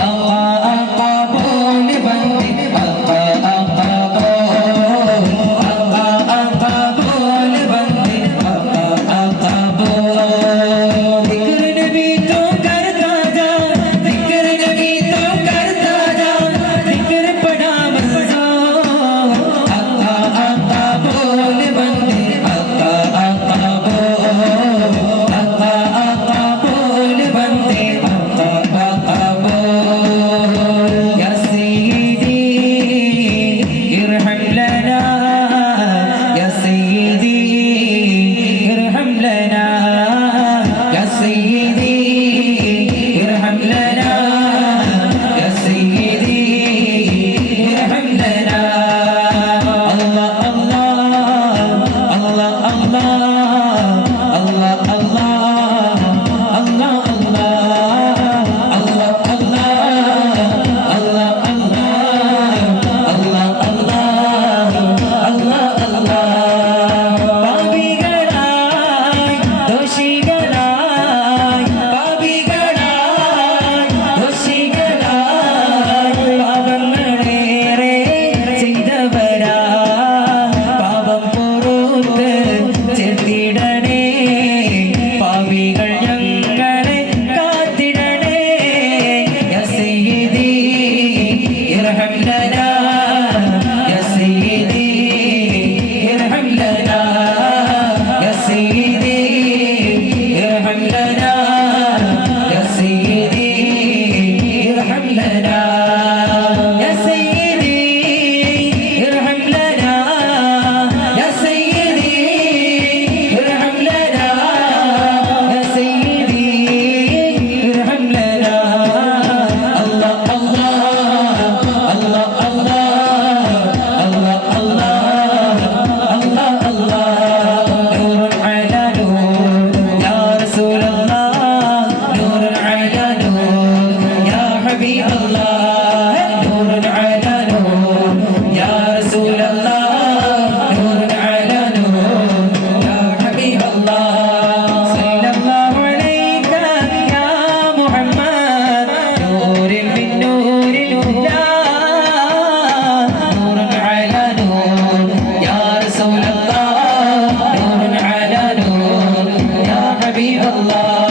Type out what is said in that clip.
Oh. Bye. Habibullah.